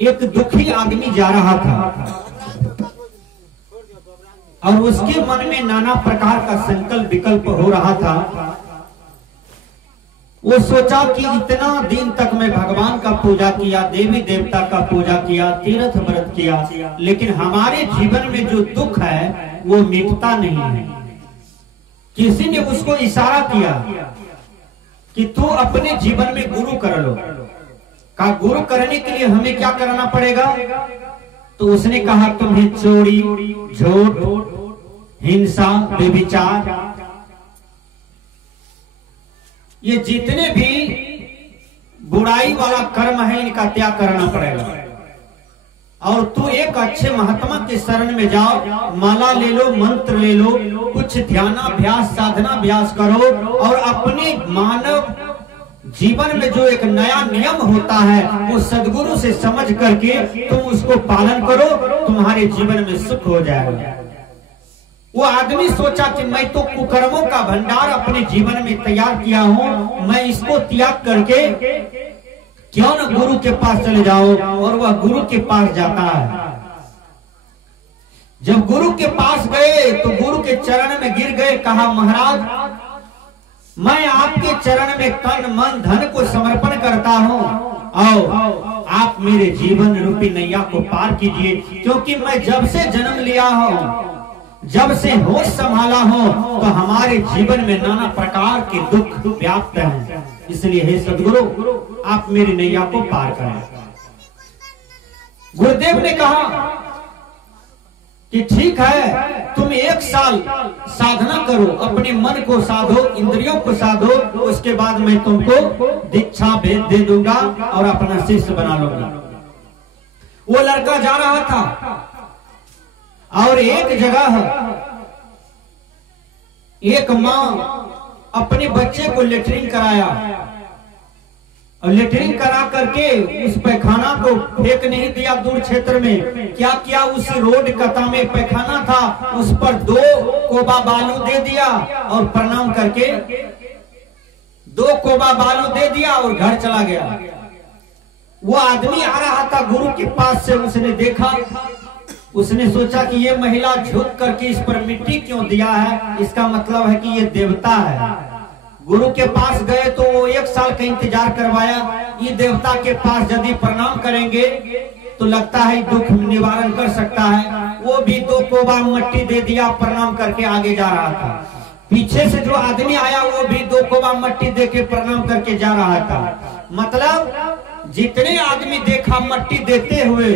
एक दुखी आदमी जा रहा था और उसके मन में नाना प्रकार का संकल्प विकल्प हो रहा था। वो सोचा कि इतना दिन तक मैं भगवान का पूजा किया, देवी देवता का पूजा किया, तीर्थ व्रत किया, लेकिन हमारे जीवन में जो दुख है वो मिटता नहीं है। किसी ने उसको इशारा किया कि तू अपने जीवन में गुरु कर लो। कहा गुरु करने के लिए हमें क्या करना पड़ेगा? तो उसने कहा तुम्हें चोरी, झूठ, हिंसा, व्यभिचार, ये जितने भी बुराई वाला कर्म है इनका त्याग करना पड़ेगा। और तू एक अच्छे महात्मा के शरण में जाओ, माला ले लो, मंत्र ले लो, कुछ ध्यानाभ्यास, साधनाभ्यास करो और अपने मानव जीवन में जो एक नया नियम होता है वो सदगुरु से समझ करके तुम उसको पालन करो, तुम्हारे जीवन में सुख हो जाएगा। वो आदमी सोचा कि मैं तो कुकर्मों का भंडार अपने जीवन में तैयार किया हूँ, मैं इसको त्याग करके क्यों न गुरु के पास चले जाओ। और वह गुरु के पास जाता है। जब गुरु के पास गए तो गुरु के चरण में गिर गए। कहा महाराज मैं आपके चरण में तन मन धन को समर्पण करता हूँ और आप मेरे जीवन रूपी नैया को पार कीजिए, क्योंकि मैं जब से जन्म लिया हूँ, जब से होश संभाला हो तो हमारे जीवन में नाना प्रकार के दुख व्याप्त हैं। इसलिए हे सदगुरु आप मेरी नैया को पार करें। गुरुदेव ने कहा कि ठीक है, तुम 1 साल साधना करो, अपने मन को साधो, इंद्रियों को साधो, उसके बाद मैं तुमको दीक्षा भेद दे दूंगा और अपना शिष्य बना लूंगा। वो लड़का जा रहा था और एक जगह एक माँ अपने बच्चे को लेटरिन कराया और लेटरिन करा करके उस पैखाना को फेंक नहीं दिया दूर क्षेत्र में। क्या किया, उस रोड कता में पैखाना था, उस पर 2 कोबा बालू दे दिया और प्रणाम करके 2 कोबा बालू दे दिया और घर चला गया। वो आदमी आ रहा था गुरु के पास से, उसने देखा, उसने सोचा कि ये महिला झुक करके इस पर मिट्टी क्यों दिया है, इसका मतलब है कि ये देवता है। गुरु के पास गए तो वो 1 साल का इंतजार करवाया। ये देवता के पास यदि प्रणाम करेंगे तो लगता है दुख निवारण कर सकता है। वो भी 2 कोबा मिट्टी दे दिया, प्रणाम करके आगे जा रहा था। पीछे से जो आदमी आया वो भी 2 कोबा मिट्टी दे के प्रणाम करके जा रहा था। मतलब जितने आदमी देखा मिट्टी देते हुए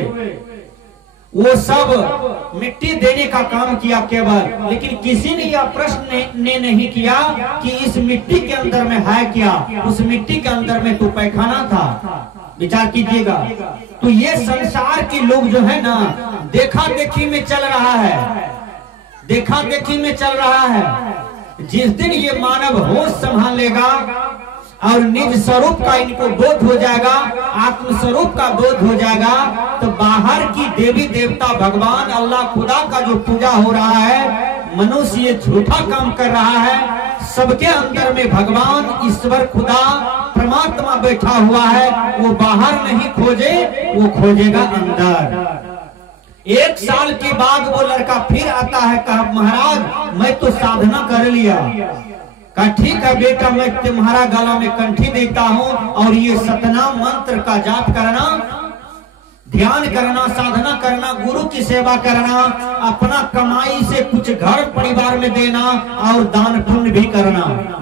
वो सब मिट्टी देने का काम किया केवल, लेकिन किसी ने यह प्रश्न ने नहीं किया कि इस मिट्टी के अंदर में है क्या, उस मिट्टी के अंदर में तो पैखाना था। विचार कीजिएगा। तो ये संसार के लोग जो है ना, देखा देखी में चल रहा है, देखा देखी में चल रहा है। जिस दिन ये मानव होश संभाल लेगा और निज स्वरूप का इनको बोध हो जाएगा, आत्म स्वरूप का बोध हो जाएगा, तो बाहर की देवी देवता, भगवान, अल्लाह, खुदा का जो पूजा हो रहा है, मनुष्य ये झूठा काम कर रहा है। सबके अंदर में भगवान, ईश्वर, खुदा, परमात्मा बैठा हुआ है। वो बाहर नहीं खोजे, वो खोजेगा अंदर। 1 साल के बाद वो लड़का फिर आता है। कहा महाराज मैं तो साधना कर लिया। कहा ठीक है बेटा, मैं तुम्हारा गला में कंठी देता हूँ और ये सतनाम मंत्र का जाप करना, ध्यान करना, साधना करना, गुरु की सेवा करना, अपना कमाई से कुछ घर परिवार में देना और दान पुण्य भी करना।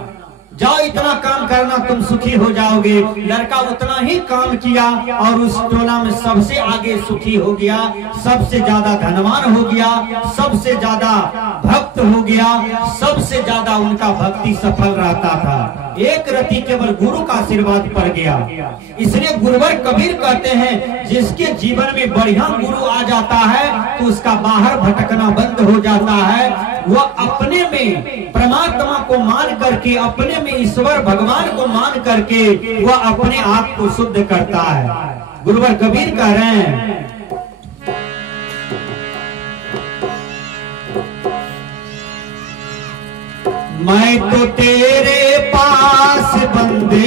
जाओ इतना काम करना, तुम सुखी हो जाओगे। लड़का उतना ही काम किया और उस टोला में सबसे आगे सुखी हो गया, सबसे ज्यादा धनवान हो गया, सबसे ज्यादा भक्त हो गया, सबसे ज्यादा उनका भक्ति सफल रहता था। एक रति केवल गुरु का आशीर्वाद पड़ गया। इसलिए गुरुवर कबीर कहते हैं जिसके जीवन में बढ़िया गुरु आ जाता है तो उसका बाहर भटकना बंद हो जाता है। वह अपने में परमात्मा को मान करके, अपने में ईश्वर भगवान को मान करके वह अपने आप को शुद्ध करता है। गुरुवर कबीर कह रहे हैं मैं तो तेरे पास बंदे,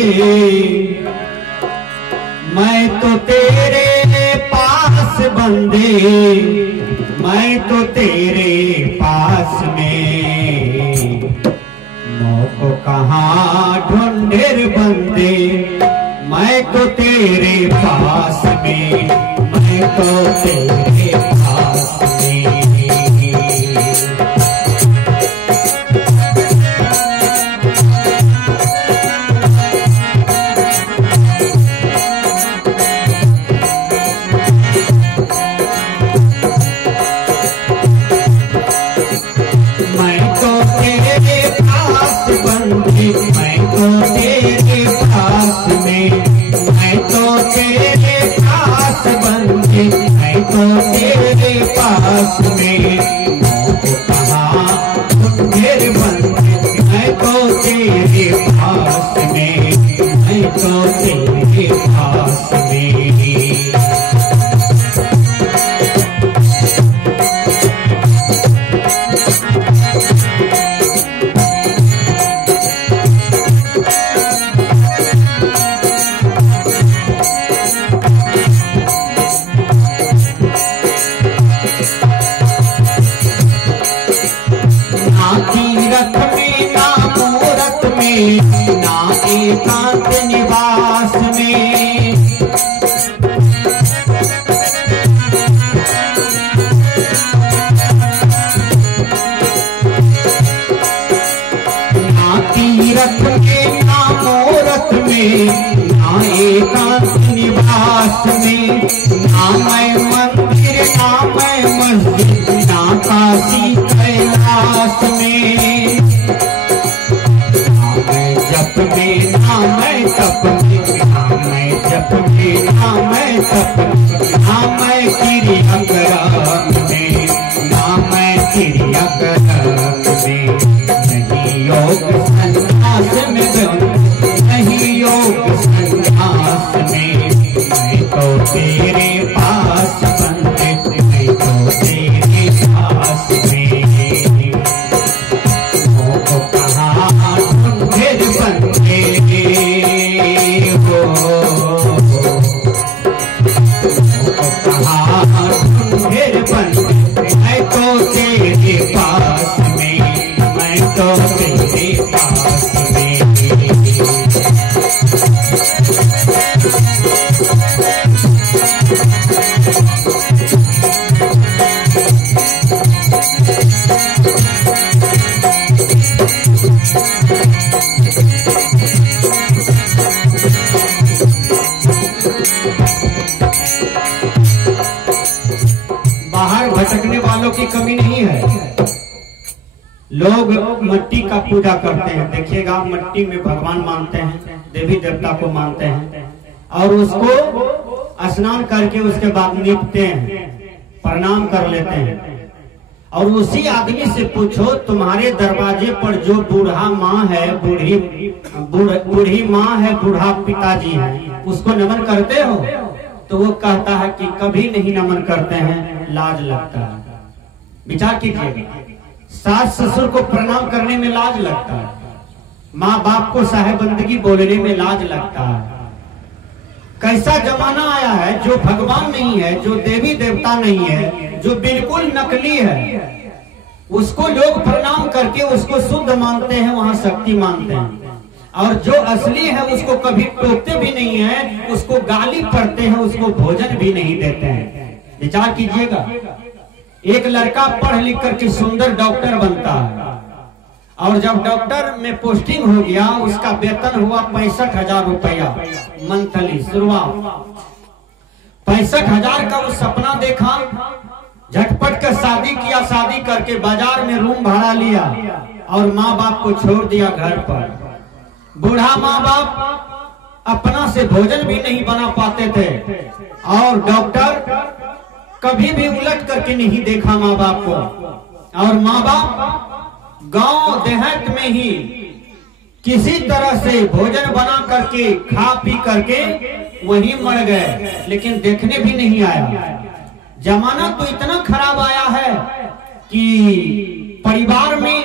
मैं तो तेरे पास बंदे मैं तो तेरे पास में, मौको कहाँ ढूंढे रे बंदे मैं तो तेरे पास में, मैं तो तेरे पास में। तो तेरे पास में कहाँ मेरे बंदे मैं तो तेरे पास में, मैं तो तेरे पास में। ना एकांत निवास में, ना तीरथ में ना मोरत में, ना एकांत निवास में, ना मैं मंदिर ना मैं मस्जिद, ना काशी कैलाश में, जप में ना मैं तप में, ना मैं जप में ना मैं तप में, ना मैं क्रियाक्रम में, ना मैं क्रियाक्रम में, नहीं योग संन्यास में, नहीं योग संन्यास में, मैं तो तेरे पास बंदे, मैं तो तेरे पास में। भटकने वालों की कमी नहीं है। लोग मिट्टी का पूजा करते हैं, देखिएगा मिट्टी में भगवान मानते हैं, देवी देवता को मानते हैं और उसको स्नान करके उसके बाद नीपते हैं, प्रणाम कर लेते हैं। और उसी आदमी से पूछो तुम्हारे दरवाजे पर जो बूढ़ा माँ है, बूढ़ी माँ है, बूढ़ा पिताजी है, उसको नमन करते हो? तो वो कहता है कि कभी नहीं नमन करते हैं, लाज लगता है। विचार कीजिएगा, सास ससुर को प्रणाम करने में लाज लगता है, माँ बाप को साहेबंदगी बोलने में लाज लगता है। कैसा जमाना आया है जो भगवान नहीं है, जो देवी देवता नहीं है, जो बिल्कुल नकली है, उसको लोग प्रणाम करके उसको शुद्ध मानते हैं, वहां शक्ति मानते हैं। और जो असली है उसको कभी टोकते भी नहीं है, उसको गाली पड़ते हैं, उसको भोजन भी नहीं देते हैं। विचार कीजिएगा, एक लड़का पढ़ लिख करके सुंदर डॉक्टर बनता है और जब डॉक्टर में पोस्टिंग हो गया, उसका वेतन हुआ 65,000 रुपया मंथली शुरुआत। 65,000 का वो सपना देखा, झटपट कर शादी किया, शादी करके बाजार में रूम भाड़ा लिया और माँ बाप को छोड़ दिया घर पर। बूढ़ा माँ बाप अपना से भोजन भी नहीं बना पाते थे और डॉक्टर कभी भी उलट करके नहीं देखा माँ बाप को। और माँ बाप गांव देहात में ही किसी तरह से भोजन बना करके खा पी करके वहीं मर गए, लेकिन देखने भी नहीं आया। जमाना तो इतना खराब आया है कि परिवार में,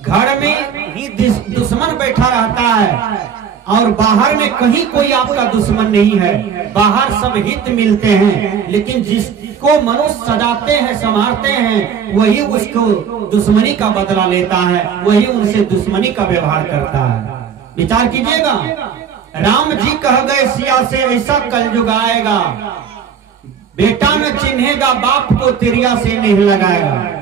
घर में ही दुश्मन बैठा रहता है और बाहर में कहीं कोई आपका दुश्मन नहीं है। बाहर सब हित मिलते हैं, लेकिन जिसको मनुष्य सजाते हैं, संभालते हैं, वही उसको दुश्मनी का बदला लेता है, वही उनसे दुश्मनी का व्यवहार करता है। विचार कीजिएगा, राम जी कह गए सिया से ऐसा कलयुग आएगा, बेटा न चिन्हेगा बाप को तिरिया से नेह लगाएगा।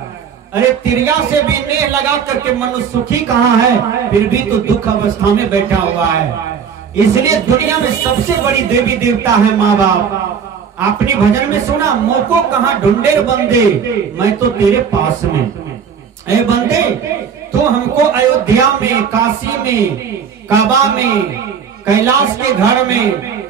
अरे तिरिया से भी नेह लगा करके मनुष्य सुखी कहाँ है, फिर भी तो दुख अवस्था में बैठा हुआ है। इसलिए दुनिया में सबसे बड़ी देवी देवता है माँ बाप। आपने भजन में सुना, मोको कहाँ ढूंढे बंदे, मैं तो तेरे पास में। ए बंदे, तो हमको अयोध्या में, काशी में, काबा में, कैलाश के घर में,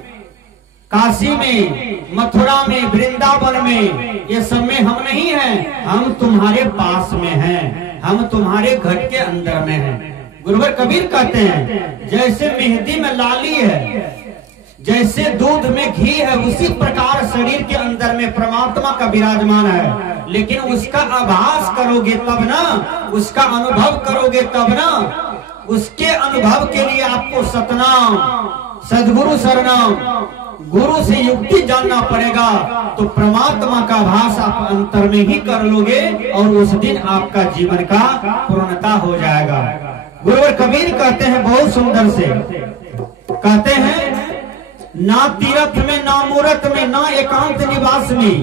काशी में, मथुरा में, वृंदावन में, ये सब में हम नहीं हैं, हम तुम्हारे पास में हैं, हम तुम्हारे घर के अंदर में हैं। गुरुवर कबीर कहते हैं, जैसे मेहंदी में लाली है, जैसे दूध में घी है, उसी प्रकार शरीर के अंदर में परमात्मा का विराजमान है। लेकिन उसका आभास करोगे तब ना, उसका अनुभव करोगे तब ना। उसके अनुभव के लिए आपको सतनाम, सदगुरु शरणम, गुरु से युक्ति जानना पड़ेगा। तो परमात्मा का भास आप अंतर में ही कर लोगे और उस दिन आपका जीवन का पूर्णता हो जाएगा। गुरुवर कबीर कहते हैं बहुत सुंदर से, कहते हैं, ना तीर्थ में, ना मूर्त में, ना एकांत निवास में,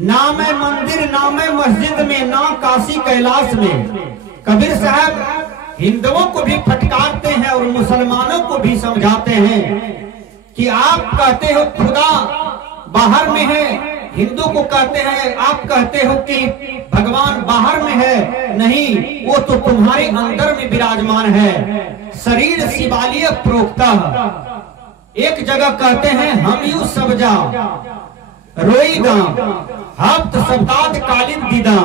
ना मैं मंदिर, ना मैं मस्जिद में, ना काशी कैलाश में। कबीर साहब हिंदुओं को भी फटकारते हैं और मुसलमानों को भी समझाते हैं कि आप कहते हो खुदा बाहर में है, हिंदू को कहते हैं, आप कहते हो कि भगवान बाहर में है, नहीं, वो तो तुम्हारे अंदर में विराजमान है। शरीर शिवालय प्रोक्ता। एक जगह कहते हैं, हम यू सब जा रोई गांव हफ्त शब्दात कालिन दीदा।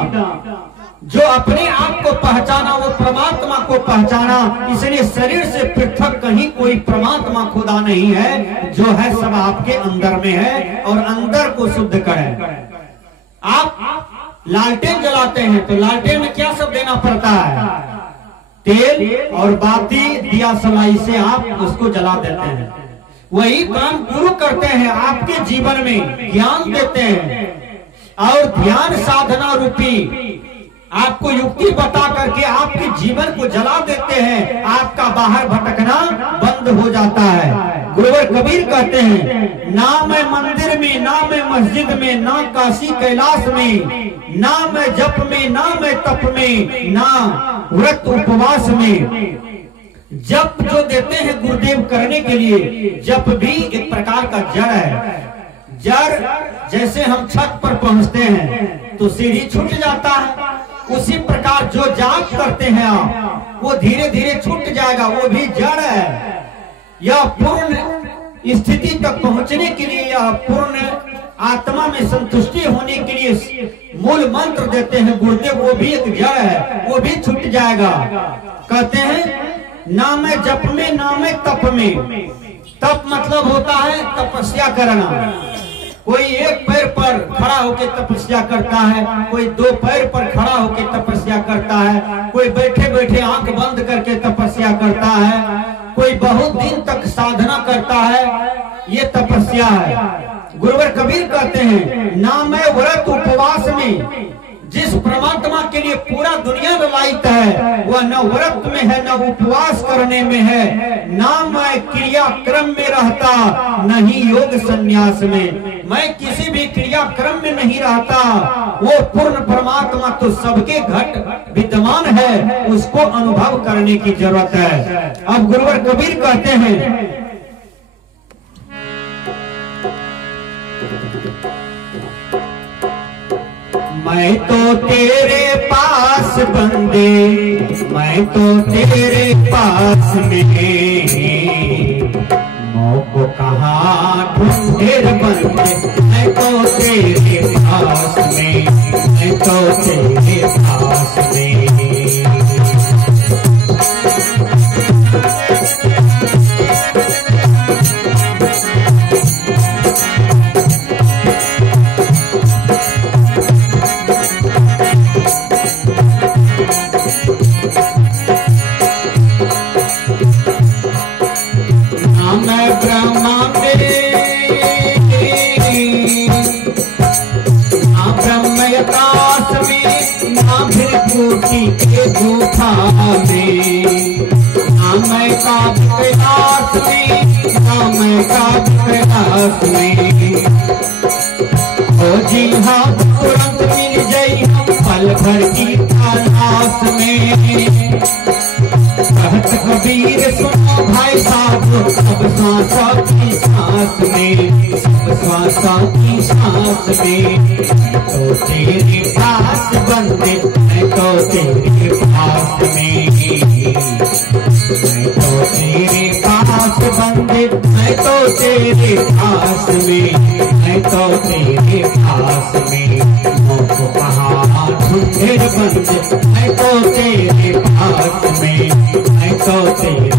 जो अपने आप को पहचाना वो परमात्मा को पहचाना। इसलिए शरीर से पृथक कहीं कोई परमात्मा खुदा नहीं है, जो है सब आपके अंदर में है और अंदर को शुद्ध करें। आप लालटेन जलाते हैं तो लालटेन में क्या सब देना पड़ता है? तेल और बाती, दिया सलाई से आप उसको जला देते हैं। वही काम गुरु करते हैं, आपके जीवन में ज्ञान देते हैं और ध्यान साधना रूपी आपको युक्ति बता करके आपके जीवन को जला देते हैं। आपका बाहर भटकना बंद हो जाता है। गुरुवर कबीर कहते हैं, ना मैं मंदिर में, ना मैं मस्जिद में, ना काशी कैलाश में, ना मैं जप में, ना मैं तप में, ना व्रत उपवास में। जप जो देते हैं गुरुदेव करने के लिए, जप भी एक प्रकार का जड़ है। जड़ जैसे हम छत पर पहुंचते हैं तो सीढ़ी छूट जाता है, उसी प्रकार जो जाप करते हैं आप, वो धीरे धीरे छूट जाएगा, वो भी जड़ है। यह पूर्ण स्थिति तक पहुंचने के लिए, यह पूर्ण आत्मा में संतुष्टि होने के लिए मूल मंत्र देते हैं गुरुदेव, वो भी एक जड़ है, वो भी छूट जाएगा। कहते हैं, ना मैं जप में, ना मैं तप में। तप मतलब होता है तपस्या करना। कोई एक पैर पर खड़ा होकर तपस्या करता है, कोई दो पैर पर खड़ा होकर तपस्या करता है, कोई बैठे बैठे आंख बंद करके तपस्या करता है, कोई बहुत दिन तक साधना करता है, ये तपस्या है। गुरुवर कबीर कहते हैं, ना मैं व्रत उपवास में, जिस परमात्मा के लिए पूरा दुनिया ललायित है, वह न व्रत में है, न उपवास करने में है, ना मैं क्रिया क्रम में रहता, नहीं योग संन्यास में। मैं किसी भी क्रिया क्रम में नहीं रहता। वो पूर्ण परमात्मा तो सबके घट विद्यमान है, उसको अनुभव करने की जरूरत है। अब गुरुवर कबीर कहते हैं, मैं तो तेरे पास बंदे, मैं तो तेरे पास में, मौको कहाँ ढूंढे बंदे, मैं तो तेरे पास में, मैं तो तेरे पास में। में, ना मैं काज कैलाश में, ना मैं काज कैलाश में। ओ जी हाँ तुरंत मिल जाई हम पल भर की तलाश में। कहत कबीर सुनो भाई साहब सब श्वासा की सांस में, सब श्वासा की सांस में। तो तेरे पास बंदे मैं तो तेरे पास में, मैं तो तेरे पास बंदे मैं तो तेरे पास में, मैं तो तेरे पास में। मोख पहाड़ ढूंढे बंदे मैं तो तेरे पास में, मैं तो तेरे